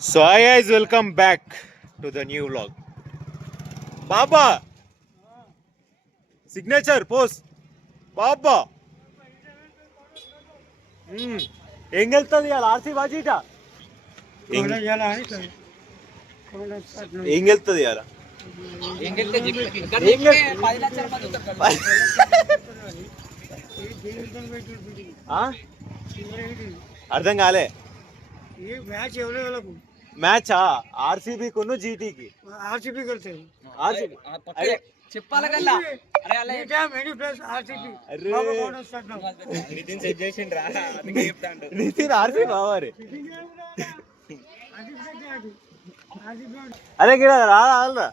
So hi guys, welcome back to the new vlog. Baba, signature pose. Baba. ఏం గెలుతుంది ఇవాళ RC బాజీట ఏం గెలుతుంది ఇవాళ అర్థం కాలే మ్యాచ్ ఆర్సీబీ కొను జీటీకి ఆర్సీబీ గెలుస్తుంది. చెప్పాలి కల్లా నితిన్ ఆర్సీ బావారి అరే గిడ రారా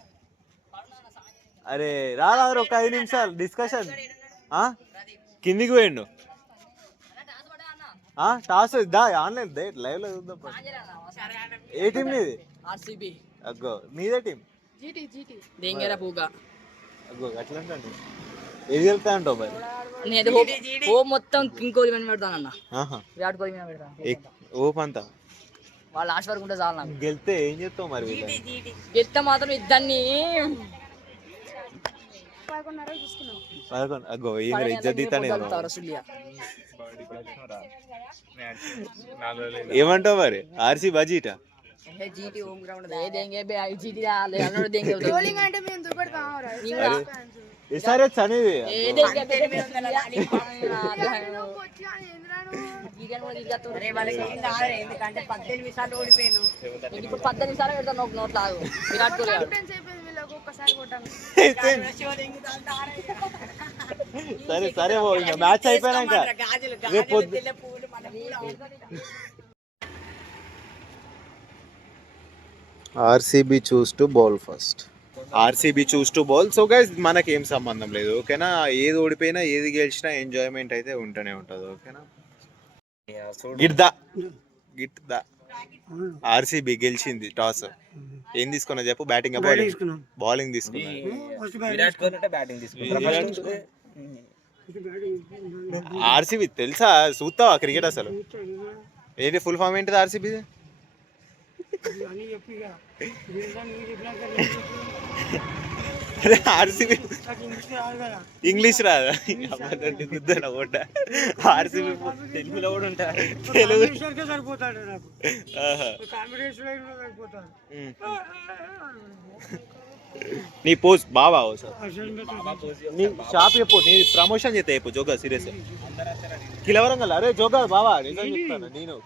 అరే రారా ఒక 5 నిమిషాలు డిస్కషన్ కిందికి పోయిండు టాస్ దా ఆన్లైన్ లైవ్ లో చూద్దాం. ఏ టీం నీది? ఆర్సీబీ. అగ్గో నీదే టీం? జీటీ జీటీ దేంగేరా పూగా. అగ్గో అట్లా అంటే ఏది వెళ్తా అంటావు మరి? నేను ఓ మొత్తం కింగ్ కోహ్లీ మీద పెడతానన్న. విరాట్ కోహ్లీ మీద పెడతాను. ఓప్ అంతా వాళ్ళు లాస్ట్ వరకు ఉంటే చాలు నాకు. గెలితే ఏం చేస్తావు మరి? గెలితే మాత్రం ఇద్దరిని 11 అగ్గో ఇజ్జత్ తీతానే ఏమంటావు మరి? ఆర్సీ బజీట జీటీ హోమ్ గ్రౌండ్ దే దేంగే బే ఐ జీటీ ఆలే అన్నోడు దేంగే బౌలింగ్ అంటే మేము దుర్బడతాం రా. ఎస్ఆర్హెచ్ అనేది ఏ దేంగే బే ఎందుకంటే 18 సార్లు ఓడిపోయాను. ఇప్పుడు 18 సార్లు పెడతాను ఒక నోట్ లాగు. విరాట్ కోహ్లీ సరే సరే మ్యాచ్ అయిపోయాక రేపు RCB choose to bowl first. RCB choose to bowl. So guys మనకి ఏం సంబంధం లేదు, ఓకేనా? ఏది ఓడిపోయినా ఏది గెలిచినా ఎంజాయ్మెంట్ అయితే ఉంటూనే ఉంటుంది, ఓకేనా? గిట్దా ఆర్సీబీ గెలిచింది టాస్. ఏం తీసుకున్నా చెప్పు? బ్యాటింగ్ బౌలింగ్ తీసుకున్నా. ఆర్సీబీ తెలుసా? చూస్తావా క్రికెట్ అసలు? ఏంటి ఫుల్ ఫామ్ ఏంటిది ఆర్సీబీ? ఆర్సీబీ ఇంగ్లీష్ రాదా? ఆర్సీబీ తెలుగులో కూడా ఉంటారు. తెలుగు నీ పోస్ట్ బాబా నీ షాప్ చెప్పు, నీ ప్రమోషన్ చేస్తే చెప్పు. జోగా సీరియస్ కిలవరంగల్. అరే జోగా బాబా నిజం చెప్తాను నేను.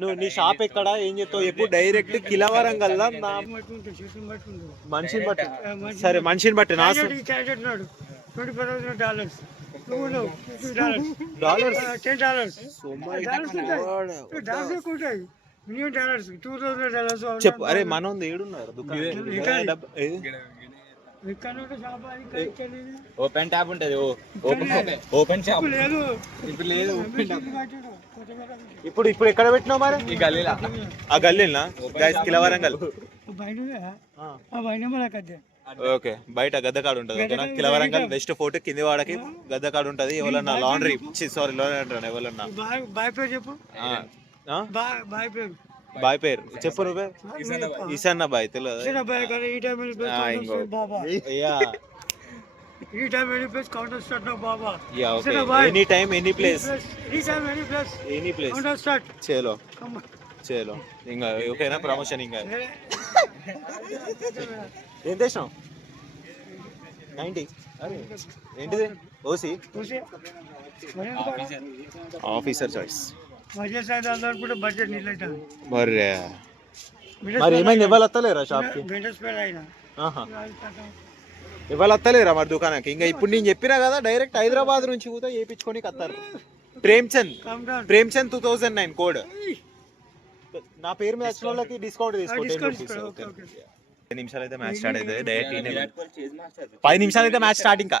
నువ్వు నీ షాప్ ఎక్కడ, ఏం చెప్తావు ఎప్పుడు? డైరెక్ట్ కిలవరంగల్ మనిషిని బట్టి. సరే మనిషిని బట్టి నా చెప్పు. అరే మన ఏడున్నారు ఓపెన్ ట్యాప్ ఉంటది. ఓపెన్ షాప్ ఇప్పుడు లేదు. ఇప్పుడు ఇప్పుడు ఎక్కడ పెట్టినావు మరి? ఈ గల్లీలా. ఆ గల్లీనా గైస్ కిలవరంగల్. ఓకే బయట గద్దకాడు ఉంటది, ఓకేనా? కిలవరంగల్ వెస్ట్ ఫోర్ట్ కింది వాడకి గద్దకాడు ఉంటది. ఎవరన్నా లాండ్రీ సారీ లోన్ ఎవరన్నా బాయ్ పేరు చెప్పు నువ్వే. ఈశాన్న బాయ్ తెలియదు. Any time any place any place. చేలో చేలో ఇంకా ఓకేనా? ప్రమోషన్ ఇంకా ఏం చేసినావు? 90 ఏంటిది? OC officer choice. మరి ఏమైంది? ఇవాళ వస్తలేరా షాప్కి? ఇవాళ వస్తలేరా మరి దుకాణానికి? ఇంకా ఇప్పుడు నేను చెప్పినా కదా, డైరెక్ట్ హైదరాబాద్ నుంచి కూడా వేయించుకొని కత్తారు. ప్రేమ్చంద్ 2009 కోడ్. నా పేరు మీద వచ్చిన వాళ్ళకి డిస్కౌంట్ తీసుకోండి. 10 నిమిషాలు అయితే మ్యాచ్ స్టార్ట్ అవుతుంది. డైరెక్ట్ 10 నిమిషాలు అయితే మ్యాచ్ స్టార్ట్. ఇంకా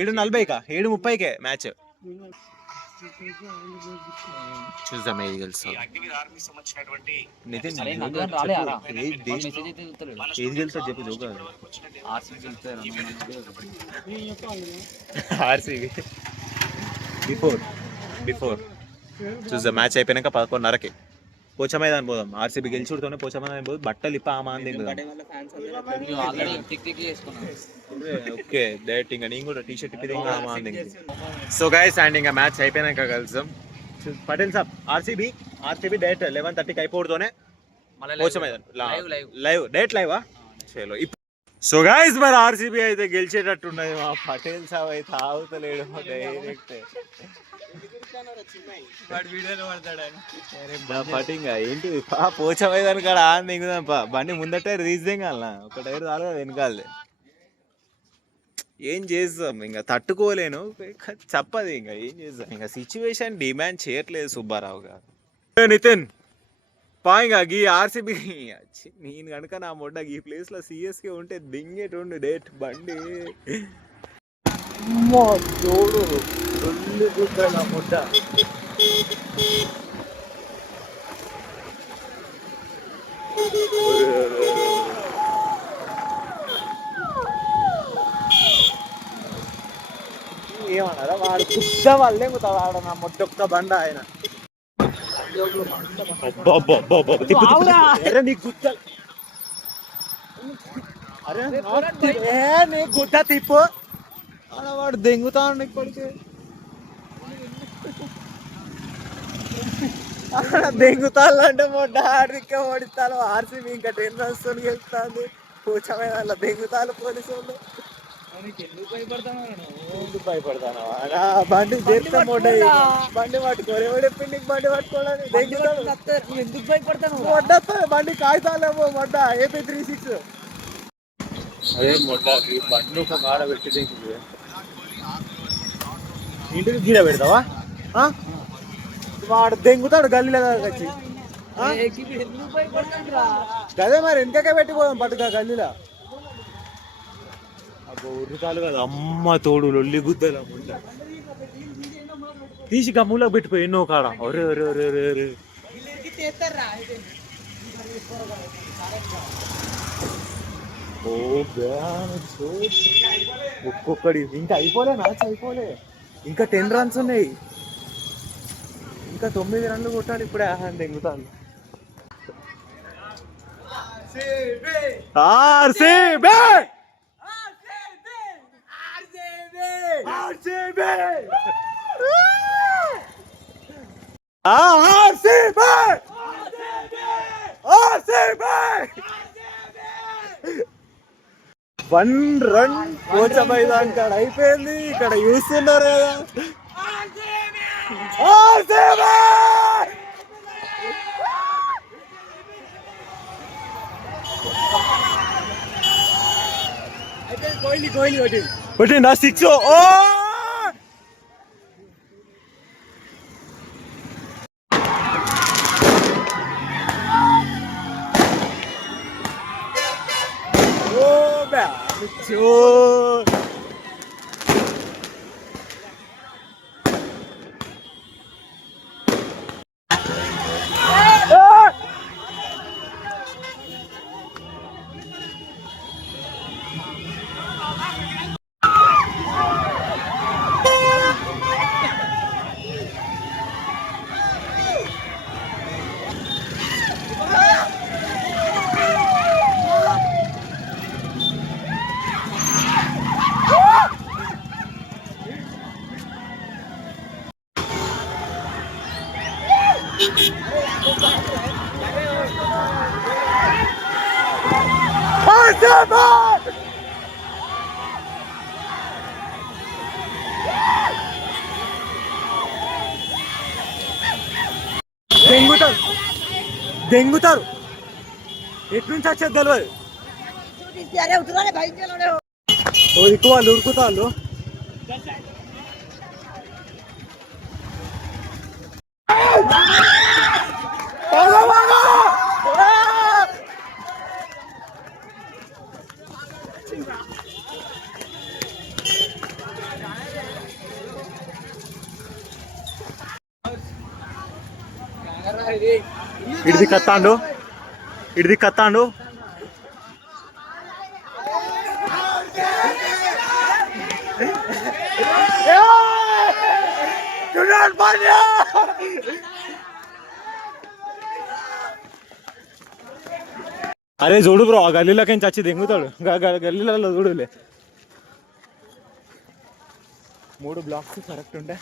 7:40కా 7:30కే మ్యాచ్. చూద్దాం ఏది గెలుస్తా. నితిన్ ఏది గెలుస్తా చెప్పు. జోగా ఆర్సీబీ బిఫోర్ చూద్దాం మ్యాచ్ అయిపోయినాక 11:30కి పోచా మైదాన్ పోదాం. ఆర్సీబీ గెలిచుడుతోనే పోచా మైదాన్ పోదు బట్టలు ఇప్ప ఆమాంది ఓకే డైరెక్ట్ ఇంకా నేను కూడా టీ షర్ట్ ఇప్పి ఇంకా ఆమాంది. సో గైస్ అండ్ ఇంకా మ్యాచ్ అయిపోయినాక కలుద్దాం. పటేల్ సాబ్ ఆర్సీబీ డైరెక్ట్ 11:30కి అయిపోవడంతోనే పోచా మైదాన్ లైవ్ డైరెక్ట్ లైవా చలో. సో గైస్ మరి ఆర్సీబీ అయితే గెలిచేటట్టున్నది. మా పటేల్ సాబ్ అయితే ఆగుతలేడు డైరెక్ట్ ఏంటి పోచా మైదాన్ కాడ దిగుదాం బండి ముందట రీజన్ కాలనా ఒక టైర్ చాలు కదా వెనకాలే. ఏం చేస్తాం ఇంకా తట్టుకోలేను చెప్పదు ఇంకా ఏం చేస్తాం ఇంకా సిచ్యువేషన్ డిమాండ్ చేయట్లేదు సుబ్బారావు గారు. నితిన్ పాయింగా గీ ఆర్సీబీ నేను కనుక నా మొడ్డ ఈ ప్లేస్ లో సిఎస్కే ఉంటే దింగేటుండు డేట్ బండి చూడు నా మొడ్డ. ఏమన్నారా వాడు గుద్ద వాళ్ళే వాడు నా మొట్టొక్క బండ ఆయన నీ గుద్ద తిప్పు వాడు దెంగుతాడు ఇప్పటికి దెంగుతాళ్ళు అంటే మొట్ట ఆడిక ఓడిస్తాను. ఆర్సీబీ ఇంకా 10 runs గెలుస్తుంది. కూర్చోమైన వాళ్ళ దెంగుతాలు పోలీసు వాళ్ళు. ఎందుకు భయపడతాను బండి చేస్తే మొట్ట బండి పట్టుకోరు ఎవడు చెప్పింది నీకు బండి పట్టుకోవడానికి దెంగుతాడు. ఎందుకు భయపడతాను మొడ్డ బండి కాగితాలేమో మొడ్డ AP 36 అదే మొట్ట బండి ఒక కాడ పెట్టి ఇంటికి గీడ పెడతావా వాడు దెంగుతాడు గల్లీలో వచ్చి. అదే మరి వెనకకే పెట్టిపోదాం పట్టుగా గల్లీలో. అబ్బో ఉర్రుతాలు కదా అమ్మ తోడు లొల్లి గుద్దల తీసి గమ్ములో పెట్టిపోయి ఎన్నో కాడ ఒరే ఒరే ఒరే ఒరే ఒరే ఒక్కొక్కడి ఇంకా అయిపోలే మ్యాచ్ అయిపోలే ఇంకా 10 runs ఉన్నాయి. ఇంకా 9 runs కొట్టాలి ఇప్పుడే ఆహాన్ దెంగుతాను. వన్ రన్ పోచా మైదాన్ కాడ అయిపోయింది. ఇక్కడ చూస్తున్నారు కదా కొట్టిండా 6. దెంగుతారు ఎట్నుంచి వచ్చేది తెలియదు. ఎక్కువ వాళ్ళు ఉరుకుతాళ్ళు. ఇడిది కత్తాండు అరే చూడు బ్రో, ఆ గల్లీలోకి చచ్చి దెంగుతాడు. గల్లీలలో చూడులే, 3 బ్లాక్స్ కరెక్ట్ ఉండే.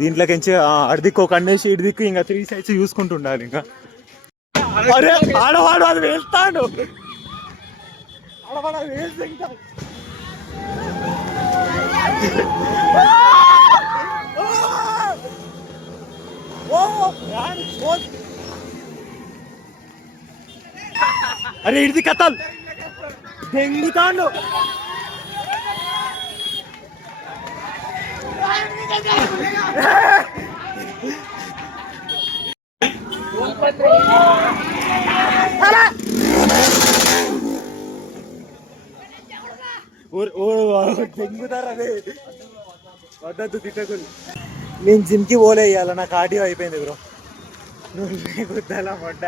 దీంట్లోకించి అడిదిక్కు ఒక అన్నేసి ఇడిదిక్కు ఇంకా 3 సైడ్స్ చూసుకుంటుండాలి. ఇంకా అరే ఆడవాడు అది వెళ్తాడు, ఆడవాడు అది వెళ్తాడు. అరే ఇడిది కథలు దెంగుతాడు. దెంగుతారు అదే వద్దద్దు తిట్టకులు. నేను జిమ్కి పోలే ఇవ్వాలి, నాకు కార్డియో అయిపోయింది బ్రో. నువ్వు గుద్దాలా మొడ్డ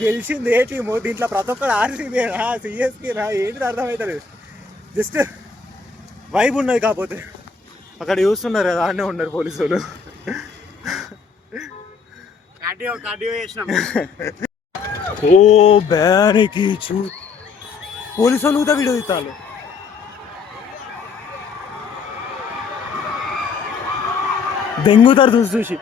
గెలిచింది ఏ టీము? దీంట్లో ప్రతి ఒక్కరు ఆర్సీబీ రా, సిఎస్కే రా, ఏంటి అర్థమవుతుంది. జస్ట్ వైబ్ ఉన్నది. కాకపోతే అక్కడ చూస్తున్నారు కదా, ఆడనే ఉన్నారు పోలీసు వాళ్ళు. ఓ బ్యానికి చూ పోలీసు వాళ్ళు కూడా వీడియో తీస్తాను. దెంగుతారు చూసి చూసి.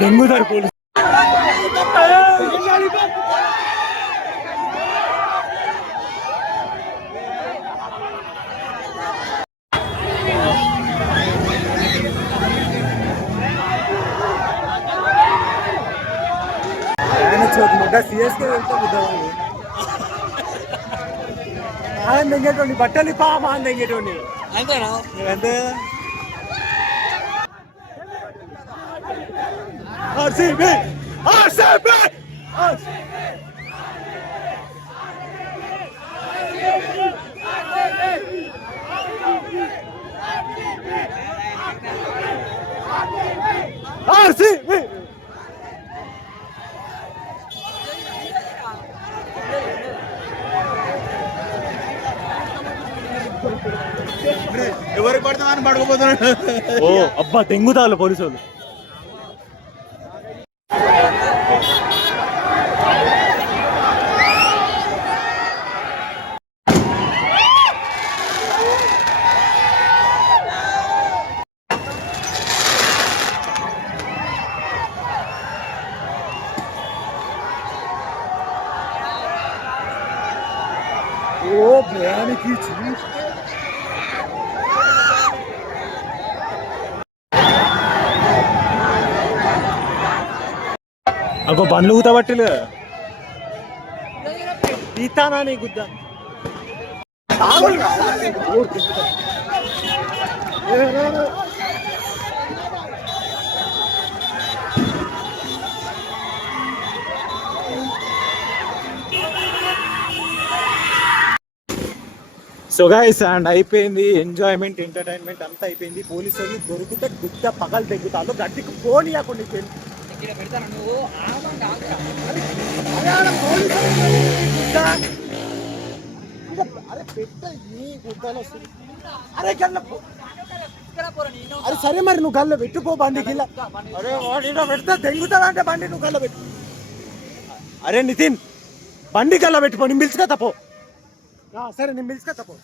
దెంగుతారు పోలీసు. సిఎస్కే వెళ్తే బుద్ధవాళ్ళు ఆయన తెంగేటోండి, బట్టలు ఇప్పా మా అని తెంగేటోండి. అంతే ఆర్సీబీ ఆర్సీబీ. ఆర్సీబీ ఎవరికి పడతామని పడకపోతున్నాడు. ఓ అబ్బా దెంగుతారు పోలీసు వాళ్ళు. ఓ భయానికి అగో బండ్లు ఊతబట్టలే తీతానా నీ గుద్ద. సో గైస్ అండ్ అయిపోయింది ఎంజాయ్మెంట్, ఎంటర్టైన్మెంట్ అంతా అయిపోయింది. పోలీసు వాళ్ళు దొరికితే గుద్ద పగలు తెగుతాను, గట్టికి పోనీయకుండా అరే సరే మరి నువ్వు గల్ల పెట్టుకో బండి గిల్ల. అరే వాడిలో పెడితే దెంగుతాడంటే బండి నువ్వు గల్ల పెట్టు. అరే నితిన్ బండి గల్ల పెట్టుకో, నేను పిలుచుక తప్పో. సరే నేను పిలుచుక తప్పో.